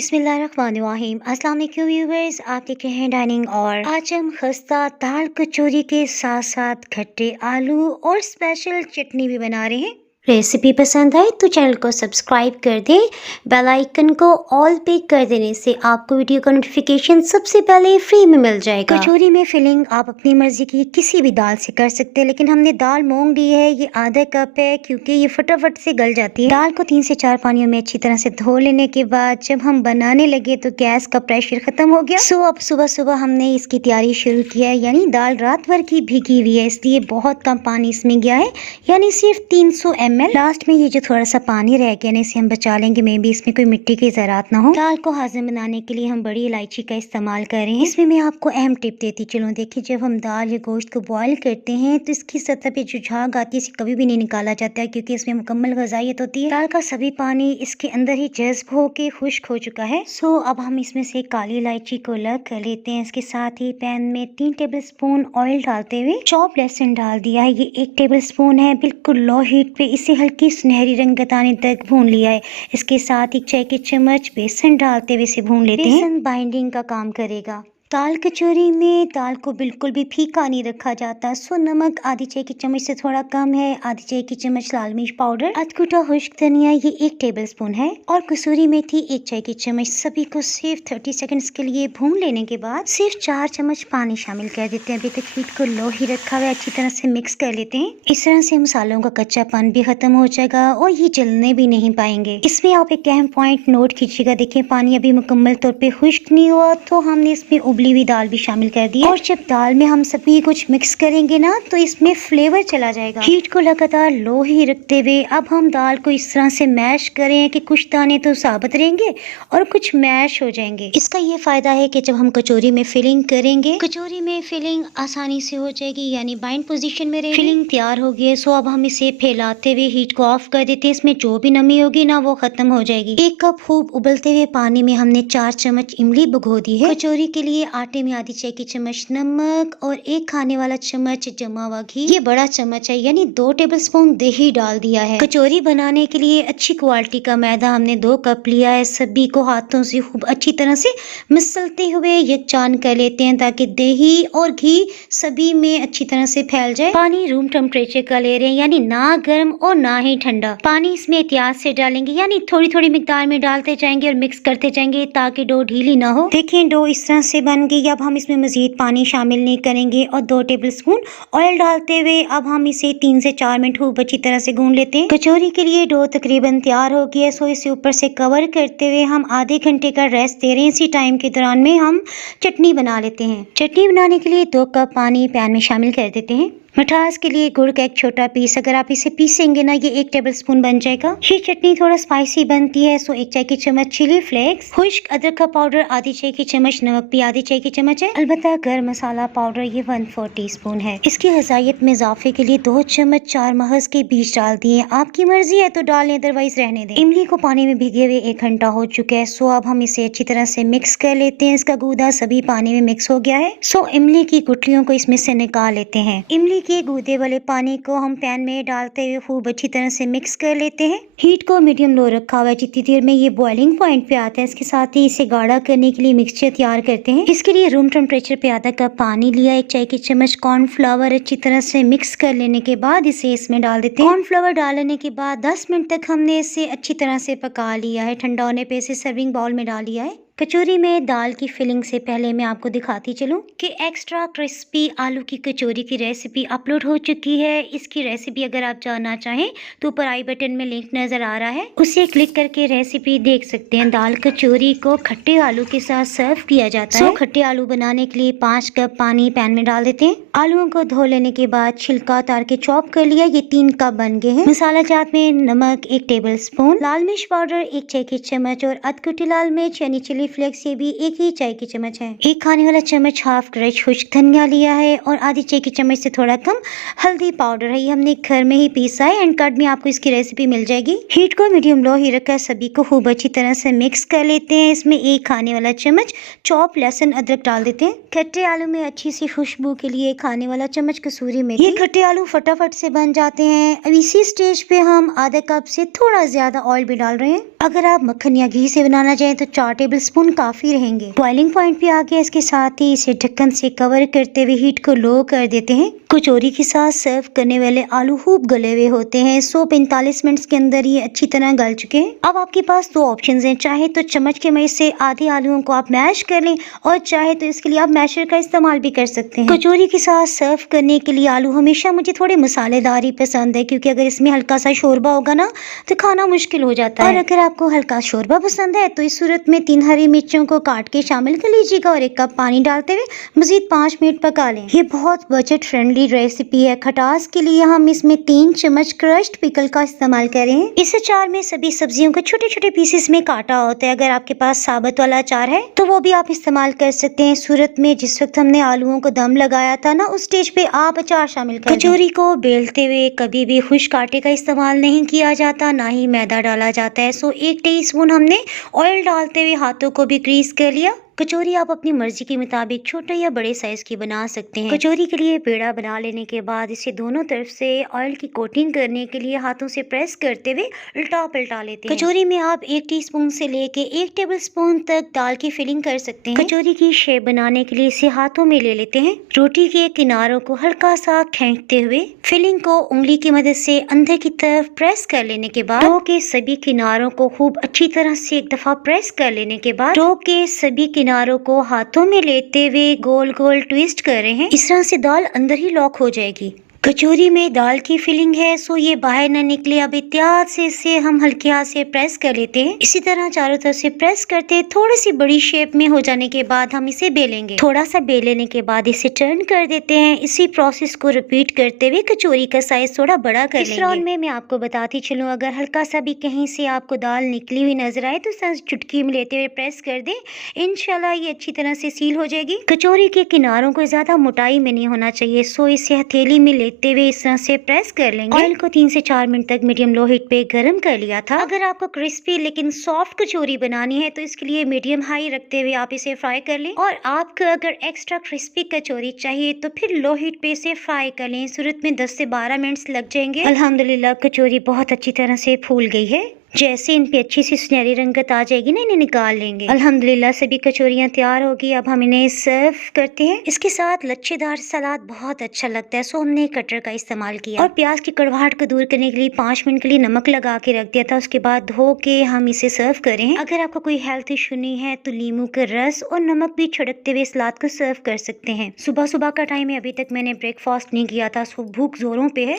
बिस्मिल्लाहिर्रहमानिर्रहीम। अस्सलाम वालेकुम व्यूअर्स, आप देख रहे हैं डाइनिंग। और आज हम खस्ता दाल कचौरी के साथ साथ खट्टे आलू और स्पेशल चटनी भी बना रहे हैं। रेसिपी पसंद आए तो चैनल को सब्सक्राइब कर दें। बेल आइकन को ऑल पे कर देने से आपको वीडियो का नोटिफिकेशन सबसे पहले फ्री में मिल जाएगा। कचौरी में फिलिंग आप अपनी मर्जी की किसी भी दाल से कर सकते हैं, लेकिन हमने दाल मूंग ली है, ये आधा कप है क्योंकि ये फटाफट से गल जाती है। दाल को 3 से 4 पानियों में अच्छी तरह से धो लेने के बाद जब हम बनाने लगे तो गैस का प्रेशर खत्म हो गया। सो अब सुबह सुबह हमने इसकी तैयारी शुरू किया है, यानी दाल रात भर की भीगी हुई है, इसलिए बहुत कम पानी इसमें गया है, यानी सिर्फ 300 ml। लास्ट में ये जो थोड़ा सा पानी रह गया ना, इसे हम बचा लेंगे, मे भी इसमें कोई मिट्टी की ज़रात ना हो। दाल को हाज़म बनाने के लिए हम बड़ी इलायची का इस्तेमाल कर रहे हैं। इसमें मैं आपको अहम टिप देती चलूँ। देखिए, जब हम दाल या गोश्त को बॉयल करते हैं तो इसकी सतह पे जो झाग आती है इसे कभी भी नहीं निकाला जाता है, क्योंकि इसमें मुकम्मल ग़िज़ाइयत होती है। दाल का सभी पानी इसके अंदर ही जज्ब हो के खुश्क हो चुका है। सो अब हम इसमें से काली इलायची को अलग कर लेते हैं। इसके साथ ही पैन में 3 टेबल स्पून ऑयल डालते हुए चॉप लहसुन डाल दिया है। ये 1 टेबल स्पून है, बिल्कुल लो हीट पे इसे हल्की सुनहरी रंगत आने तक भून लिया है। इसके साथ 1 चाय की चम्मच बेसन डालते हुए इसे भून लेते हैं। बेसन बाइंडिंग का काम करेगा। दाल कचौरी में दाल को बिल्कुल भी फीका नहीं रखा जाता। सो नमक आधी चाय की चम्मच से थोड़ा कम है, आधी चाय की चम्मच लाल मिर्च पाउडर, अधकुटा खुश्क धनिया ये 1 टेबल स्पून है, और कसूरी मेथी 1 चाय की चम्मच। सभी को सिर्फ 30 सेकंड्स के लिए भून लेने के बाद सिर्फ 4 चम्मच पानी शामिल कर देते हैं। अभी तक हीट को लो ही रखा हुआ है, अच्छी तरह से मिक्स कर लेते हैं। इस तरह से मसालों का कच्चापन भी खत्म हो जाएगा और ये जलने भी नहीं पाएंगे। इसमें आप एक अहम पॉइंट नोट कीजिएगा। देखिए, पानी अभी मुकम्मल तौर पे खुश्क नहीं हुआ तो हमने इसमें उबली हुई दाल भी शामिल कर दी, और जब दाल में हम सभी कुछ मिक्स करेंगे ना तो इसमें फ्लेवर चला जाएगा। हीट को लगातार लो ही रखते हुए अब हम दाल को इस तरह से मैश करें कि कुछ दाने तो साबुत रहेंगे और कुछ मैश हो जाएंगे। इसका ये फायदा है कि जब हम कचौरी में फिलिंग करेंगे, कचौरी में फिलिंग आसानी से हो जाएगी, यानी बाइंड पोजीशन में रहेगी। फिलिंग तैयार हो गई है। सो अब हम इसे फैलाते हुए हीट को ऑफ कर देते हैं। इसमें जो भी नमी होगी ना वो खत्म हो जाएगी। 1 कप खूब उबलते हुए पानी में हमने 4 चम्मच इमली भिगो दी है। कचौरी के लिए आटे में आधी चाय की चम्मच नमक और 1 खाने वाला चम्मच जमा हुआ घी, ये बड़ा चम्मच है, यानी 2 टेबल स्पून दही डाल दिया है। कचौरी बनाने के लिए अच्छी क्वालिटी का मैदा हमने 2 कप लिया है। सभी को हाथों से खूब अच्छी तरह से मसलते हुए यकजान कर लेते हैं ताकि दही और घी सभी में अच्छी तरह से फैल जाए। पानी रूम टेम्परेचर का ले रहे हैं, यानी ना गर्म और ना ही ठंडा। पानी इसमें एहतियात से डालेंगे, यानी थोड़ी थोड़ी मिकदार में डालते जाएंगे और मिक्स करते जाएंगे ताकि डो ढीली ना हो। देखिए, डो इस तरह से बन गई। अब हम इसमें मजीद पानी शामिल नहीं करेंगे और 2 टेबल स्पून ऑयल डालते हुए अब हम इसे 3 से 4 मिनट खूब अच्छी तरह से गूंद लेते हैं। कचौरी के लिए डो तकरीबन तैयार हो गया है। सो इसे ऊपर से कवर करते हुए हम आधे घंटे का रेस्ट दे रहे हैं। इसी टाइम के दौरान में हम चटनी बना लेते हैं। चटनी बनाने के लिए 2 कप पानी पैन में शामिल कर देते हैं। मिठास के लिए गुड़ का 1 छोटा पीस, अगर आप इसे पीसेंगे ना ये 1 टेबल स्पून बन जाएगा। ये चटनी थोड़ा स्पाइसी बनती है। सो 1 चाय की चम्मच चिली फ्लेक्स, खुश्क अदरक का पाउडर आधी चाय की चम्मच, नमक भी आधी चाय की चम्मच है, अलबत्ता गरम मसाला पाउडर ये 1/4 टीस्पून है। इसकी ग़िज़ाइयत में इजाफे के लिए 2 चम्मच 4 महज के बीज डाल दिए। आपकी मर्जी है तो डालें, अदरवाइज रहने दें। इमली को पानी में भिगे हुए 1 घंटा हो चुका है। सो अब हम इसे अच्छी तरह से मिक्स कर लेते हैं। इसका गूदा सभी पानी में मिक्स हो गया है। सो इमली की गुठलियों को इसमें से निकाल लेते हैं। इमली के गूदे वाले पानी को हम पैन में डालते हुए खूब अच्छी तरह से मिक्स कर लेते हैं। हीट को मीडियम लो रखा हुआ है। जितनी देर में ये बॉइलिंग पॉइंट पे आता है, इसके साथ ही इसे गाढ़ा करने के लिए मिक्सचर तैयार करते हैं। इसके लिए रूम टेम्परेचर पे आधा कप पानी लिया, 1 चाय की चम्मच कॉर्नफ्लावर अच्छी तरह से मिक्स कर लेने के बाद इसे इसमें डाल देते हैं। कॉर्नफ्लावर डालने के बाद 10 मिनट तक हमने इसे अच्छी तरह से पका लिया है। ठंडा होने पे इसे सर्विंग बाउल में डाल लिया है। कचौरी में दाल की फिलिंग से पहले मैं आपको दिखाती चलूं कि एक्स्ट्रा क्रिस्पी आलू की कचौरी की रेसिपी अपलोड हो चुकी है। इसकी रेसिपी अगर आप जानना चाहें तो ऊपर आई बटन में लिंक नजर आ रहा है, उसे क्लिक करके रेसिपी देख सकते हैं। दाल कचौरी को खट्टे आलू के साथ सर्व किया जाता है। खट्टे आलू बनाने के लिए 5 कप पानी पैन में डाल देते हैं। आलूओं को धो लेने के बाद छिलका उतार के चॉप कर लिया। ये 3 कप बन गए हैं। मसाला जात में नमक 1 टेबल स्पून, लाल मिर्च पाउडर 1 चाय की चम्मच और अधकुटी लाल मिर्च यानी चिली फ्लेक्स ये भी 1 ही चाय की चम्मच है। 1 खाने वाला चम्मच हाफ क्रश खुश्क धनिया लिया है और आधी चाय की चम्मच से थोड़ा कम हल्दी पाउडर है। ये हमने घर में ही पीसा है। एंड कार्ड में आपको इसकी रेसिपी मिल जाएगी। हीट को मीडियम लो ही रखकर सभी को खूब अच्छी तरह से मिक्स कर लेते हैं। इसमें 1 खाने वाला चम्मच चॉप लहसुन अदरक डाल देते हैं। खट्टे आलू में अच्छी सी खुशबू के लिए 1 खाने वाला चम्मच कसूरी मेथी। ये खट्टे आलू फटाफट से बन जाते हैं। अब इसी स्टेज पे हम आधा कप से थोड़ा ज्यादा ऑयल भी डाल रहे हैं। अगर आप मक्खन या घी से बनाना चाहें तो 4 टेबलस्पून काफी रहेंगे। बॉइलिंग पॉइंट पे आ गया। इसके साथ ही इसे ढक्कन से कवर करते हुए हीट को लो कर देते हैं। कचौरी के साथ सर्व करने वाले आलू खूब गले हुए होते हैं। 145 मिनट के अंदर ये अच्छी तरह गल चुके हैं। अब आपके पास 2 ऑप्शंस हैं। चाहे तो चम्मच के मदद से आधे आलूओं को आप मैश कर लें और चाहे तो इसके लिए आप मैशर का इस्तेमाल भी कर सकते हैं। कचौरी के साथ सर्व करने के लिए आलू हमेशा मुझे थोड़े मसालेदार ही पसंद है, क्योंकि अगर इसमें हल्का सा शोरबा होगा ना तो खाना मुश्किल हो जाता है। और अगर आपको हल्का शोरबा पसंद है तो इस सूरत में 3 हरी मिर्चों को काट के शामिल कर लीजिएगा और 1 कप पानी डालते हुए मजीद 5 मिनट पका लें। ये बहुत बजट फ्रेंडली रेसिपी है। खटास के लिए हम इसमें 3 चम्मच क्रश्ड पिकल का इस्तेमाल करें। इस अचार में सभी सब्जियों को छोटे छोटे पीसेस में काटा होता है। अगर आपके पास साबुत वाला अचार है तो वो भी आप इस्तेमाल कर सकते हैं। सूरत में जिस वक्त हमने आलूओं को दम लगाया था ना, उस स्टेज पे आप अचार शामिल कर दें। कचौरी को बेलते हुए कभी भी खुश्क आटे का इस्तेमाल नहीं किया जाता, ना ही मैदा डाला जाता है। 1 टीस्पून हमने ऑयल डालते हुए हाथों को भी ग्रीस कर लिया। कचौरी आप अपनी मर्जी के मुताबिक छोटे या बड़े साइज की बना सकते हैं। कचौरी के लिए पेड़ा बना लेने के बाद इसे दोनों तरफ से ऑयल की कोटिंग करने के लिए हाथों से प्रेस करते हुए उल्टा पलटा लेते हैं। कचौरी में आप 1 टीस्पून से लेके 1 टेबलस्पून तक दाल की फिलिंग कर सकते हैं। कचौरी की शेप बनाने के लिए इसे हाथों में ले लेते हैं। रोटी के किनारों को हल्का सा खींचते हुए फिलिंग को उंगली की मदद से अंदर की तरफ प्रेस कर लेने के बाद डो के सभी किनारों को खूब अच्छी तरह से एक दफा प्रेस कर लेने के बाद डो के सभी किनारों को हाथों में लेते हुए गोल गोल ट्विस्ट कर रहे हैं। इस तरह से दाल अंदर ही लॉक हो जाएगी। कचौरी में दाल की फिलिंग है, सो ये बाहर न निकले। अब एहतियात से इसे हम हल्के हाथ से प्रेस कर लेते हैं। इसी तरह चारों तरफ से प्रेस करते थोड़ी सी बड़ी शेप में हो जाने के बाद हम इसे बेलेंगे। थोड़ा सा बेल लेने के बाद इसे टर्न कर देते हैं। इसी प्रोसेस को रिपीट करते हुए कचौरी का साइज थोड़ा बड़ा कर लेंगे। इस राउंड में मैं आपको बताती चलूँ, अगर हल्का सा भी कहीं से आपको दाल निकली हुई नजर आए तो इसे चुटकी में लेते हुए प्रेस कर दें। इंशाल्लाह ये अच्छी तरह से सील हो जाएगी। कचौरी के किनारों को ज्यादा मोटाई में नहीं होना चाहिए, सो इसे हथेली में लेते हुए इस तरह से प्रेस कर लेंगे। ऑयल को 3 से 4 मिनट तक मीडियम लो हीट पे गरम कर लिया था। अगर आपको क्रिस्पी लेकिन सॉफ्ट कचौरी बनानी है तो इसके लिए मीडियम हाई रखते हुए आप इसे फ्राई कर लें। और आपको अगर एक्स्ट्रा क्रिस्पी कचौरी चाहिए तो फिर लो हीट पे इसे फ्राई कर लें। सूरत में 10 से 12 मिनट लग जाएंगे। अल्हम्दुलिल्लाह कचौरी बहुत अच्छी तरह से फूल गई है। जैसे इन पे अच्छी सी सुनहरी रंगत आ जाएगी ना, इन्हें निकाल लेंगे। अल्हम्दुलिल्लाह सभी कचौरियां तैयार होगी। अब हम इन्हें सर्व करते हैं। इसके साथ लच्छेदार सलाद बहुत अच्छा लगता है, सो हमने कटर का इस्तेमाल किया और प्याज की कड़वाहट को दूर करने के लिए 5 मिनट के लिए नमक लगा के रख दिया था। उसके बाद धो के हम इसे सर्व करें। अगर आपको कोई हेल्थ इशू नहीं है तो नींबू का रस और नमक भी छिड़कते हुए सलाद को सर्व कर सकते हैं। सुबह सुबह का टाइम है, अभी तक मैंने ब्रेकफास्ट नहीं किया था, सो भूख जोरों पे है।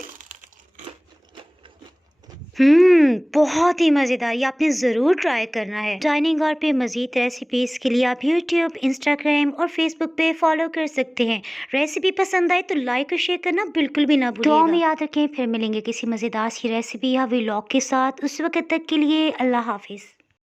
बहुत ही मज़ेदार, ये आपने ज़रूर ट्राई करना है। डाइनिंग हॉल पे मज़ीद रेसिपीज़ के लिए आप यूट्यूब, इंस्टाग्राम और फेसबुक पे फॉलो कर सकते हैं। रेसिपी पसंद आए तो लाइक और शेयर करना बिल्कुल भी ना भूलिएगा। दुआ में याद रखें, फिर मिलेंगे किसी मज़ेदार सी रेसिपी या व्लॉग के साथ। उस वक्त तक के लिए अल्लाह हाफिज़।